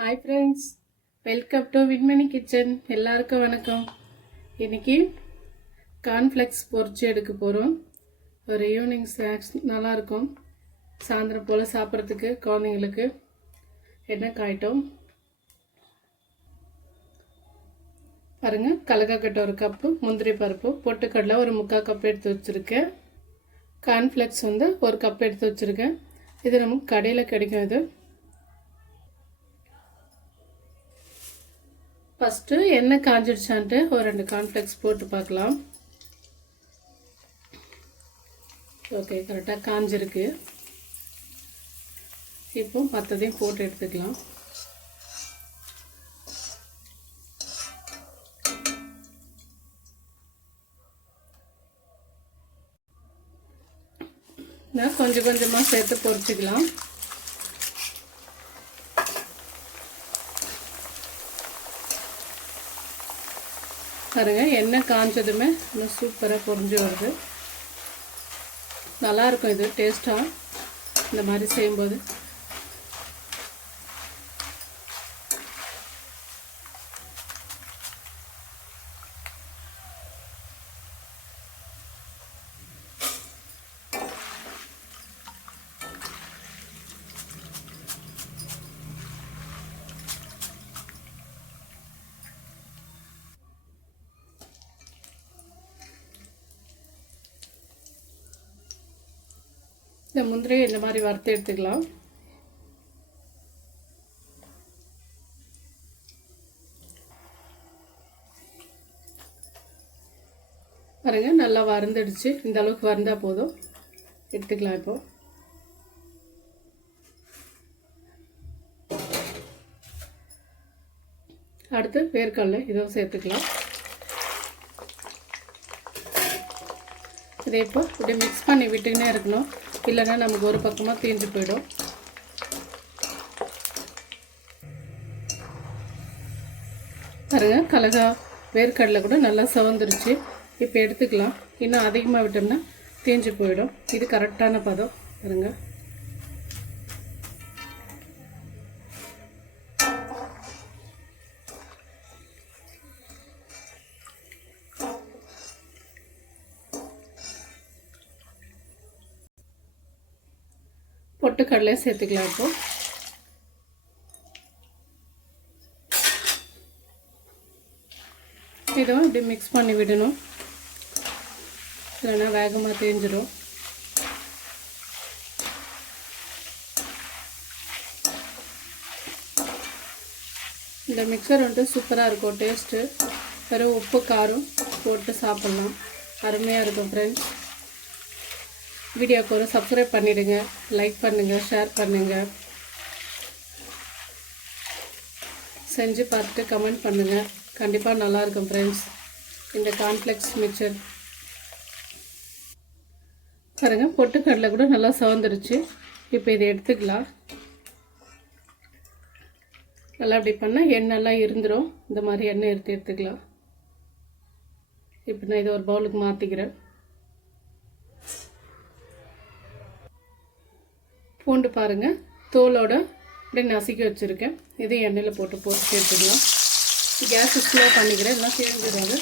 Hi friends, welcome to Vinmani kitchen. எல்லாருக்கும் வணக்கம். இன்றைக்கி கார்ன்ஃப்ளெக்ஸ் பொரிச்சு எடுக்க போகிறோம். ஒரு ஈவினிங் ஸ்நாக்ஸ் நல்லாயிருக்கும். சாயந்தரம் போல் சாப்பிட்றதுக்கு குழந்தைங்களுக்கு என்ன காய்ட்டோம் பாருங்கள். கடலைக்கட்டை ஒரு கப்பு, முந்திரி பருப்பு, பொட்டுக்கடலை ஒரு 3/4 கப் எடுத்து வச்சுருக்கேன். கார்ன்ஃப்ளெக்ஸ் ஒரு கப் எடுத்து வச்சுருக்கேன். இது நமக்கு கடையில் கிடைக்கும். இது ஃபஸ்ட்டு எண்ணெய் காஞ்சிடுச்சான்ட்டு ஒரு 2 கார்ன்ஃப்ளெக்ஸ் போட்டு பார்க்கலாம். ஓகே, கரெக்டாக காஞ்சிருக்கு. இப்போ மற்றதையும் போட்டு எடுத்துக்கலாம். நான் கொஞ்சம் கொஞ்சமாக சேர்த்து பொரிச்சிக்கலாம். பாருங்க, எண்ணெய் காஞ்சதுமே இன்னும் சூப்பராக பொரிஞ்சு வருது. நல்லாயிருக்கும் இது டேஸ்ட்டாக இந்த மாதிரி செய்யும்போது. இந்த முந்திரியை இந்த மாதிரி வறுத்து எடுத்துக்கலாம். பாருங்க, நல்லா வறுந்துடுச்சு. இந்த அளவுக்கு வறுந்தால் போதும், எடுத்துக்கலாம். இப்போ அடுத்து வேர்க்கடலை இதுவும் சேர்த்துக்கலாம். இதை இப்போ இப்படி மிக்ஸ் பண்ணி விட்டுக்கினே இருக்கணும், இல்லைன்னா நமக்கு ஒரு பக்கமாக தீஞ்சு போயிடும். பாருங்க, வேர்க்கடலை கூட நல்லா சவந்துருச்சு. இப்போ எடுத்துக்கலாம். இன்னும் அதிகமாக விட்டோம்னா தீஞ்சு போயிடும். இது கரெக்டான பதம். பாருங்க, பொட்டுக்கடலையை சேர்த்துக்கலாம். இப்போ இதுவும் இப்படி மிக்ஸ் பண்ணி விடணும், இல்லைன்னா வேகமாக தேஞ்சிடும். இந்த மிக்சர் சூப்பராக இருக்கும் டேஸ்ட்டு. வெறும் உப்பு காரம் போட்டு சாப்பிட்லாம், அருமையாக இருக்கும். ஃப்ரெண்ட்ஸ், வீடியோக்கு ஒரு சப்ஸ்கிரைப் பண்ணிவிடுங்க, லைக் பண்ணுங்கள், ஷேர் பண்ணுங்கள், செஞ்சு பார்த்துட்டு கமெண்ட் பண்ணுங்கள். கண்டிப்பாக நல்லாயிருக்கும் ஃப்ரெண்ட்ஸ் இந்த கார்ன்ஃப்ளெக்ஸ் மிக்சர். பாருங்கள், பொட்டுக்கடலை கூட நல்லா சவந்துருச்சு. இப்போ இதை எடுத்துக்கலாம். நல்லா இப்படி பண்ணால் எண்ணெய்லாம் இருந்துடும். இந்த மாதிரி எண்ணெய் எடுத்துக்கலாம். இப்போ நான் இதை ஒரு பவுலுக்கு மாற்றிக்கிறேன். பூண்டு பாருங்கள், தோலோடு அப்படியே நசுக்கி வச்சுருக்கேன். இதையும் எண்ணெயில் போட்டு எடுத்துக்கலாம். கேஸ் ஸ்லோ பண்ணிக்கிறேன், எல்லாம் சேர்ந்துடாது.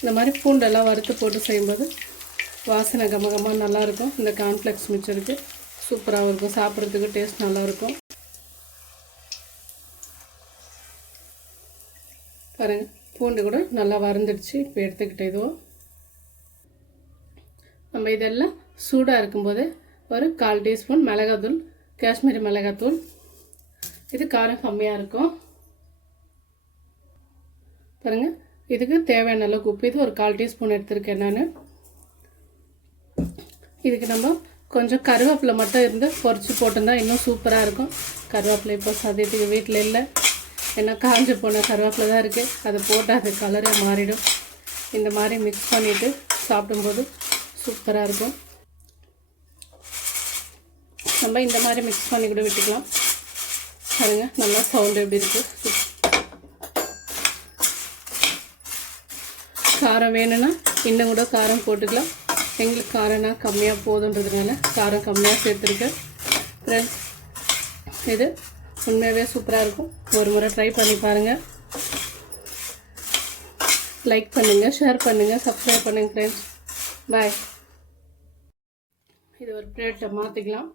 இந்த மாதிரி பூண்டெல்லாம் வறுத்து போட்டு செய்யும்போது வாசனை கமகமாக நல்லாயிருக்கும். இந்த கார்ன்ஃப்ளெக்ஸ் மிக்சருக்கு சூப்பராகவும் இருக்கும், சாப்பிட்றதுக்கு டேஸ்ட் நல்லாயிருக்கும். பாருங்கள், பூண்டு கூட நல்லா வறுந்துடுச்சு. இப்போ எடுத்துக்கிட்டு இதுவும் நம்ம இதெல்லாம் சூடாக இருக்கும்போது ஒரு 1/4 டீஸ்பூன் மிளகாத்தூள், காஷ்மீரி மிளகாத்தூள். இது காரம் கம்மியாக இருக்கும். பாருங்கள், இதுக்கு தேவையான அளவுக்கு உப்பு. இது ஒரு 1/4 டீஸ்பூன் எடுத்துருக்கேன் நான். இதுக்கு நம்ம கொஞ்சம் கருவேப்பிலை மட்டும் இருந்து பொரிச்சு போட்டிருந்தா இன்னும் சூப்பராக இருக்கும். கருவேப்பிலை இப்போ சதியத்துக்கு வீட்டில் இல்லை, ஏன்னா காஞ்சு போன கருவேப்பிலை தான் இருக்குது. அதை போட்டு அது கலரே மாறிடும். இந்த மாதிரி மிக்ஸ் பண்ணிவிட்டு சாப்பிடும்போது சூப்பராக இருக்கும். நம்ம இந்த மாதிரி மிக்ஸ் பண்ணி கூட விட்டுக்கலாம். பாருங்க, நல்லா சவுண்டு எப்படி இருக்குது. காரம் வேணும்னா இன்னும் கூட காரம் போட்டுக்கலாம். எங்களுக்கு காரம்னா கம்மியாக போதுன்றதுனால காரம் கம்மியாக சேர்த்துருக்கேன் ஃப்ரெண்ட்ஸ். இது உண்மையாகவே சூப்பராக இருக்கும். ஒரு முறை ட்ரை பண்ணி பாருங்கள். லைக் பண்ணுங்கள், ஷேர் பண்ணுங்கள், சப்ஸ்கிரைப் பண்ணுங்கள் ஃப்ரெண்ட்ஸ். பாய். இது ஒரு பிளேட்டில் மாற்றிக்கலாம்.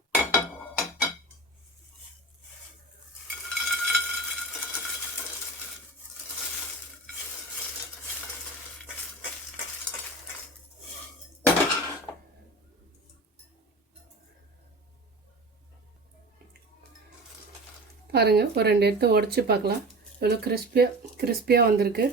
பாருங்கள், ஒரு 2 எடுத்து உடச்சி பார்க்கலாம். எவ்வளோ கிறிஸ்பியாக வந்திருக்கு.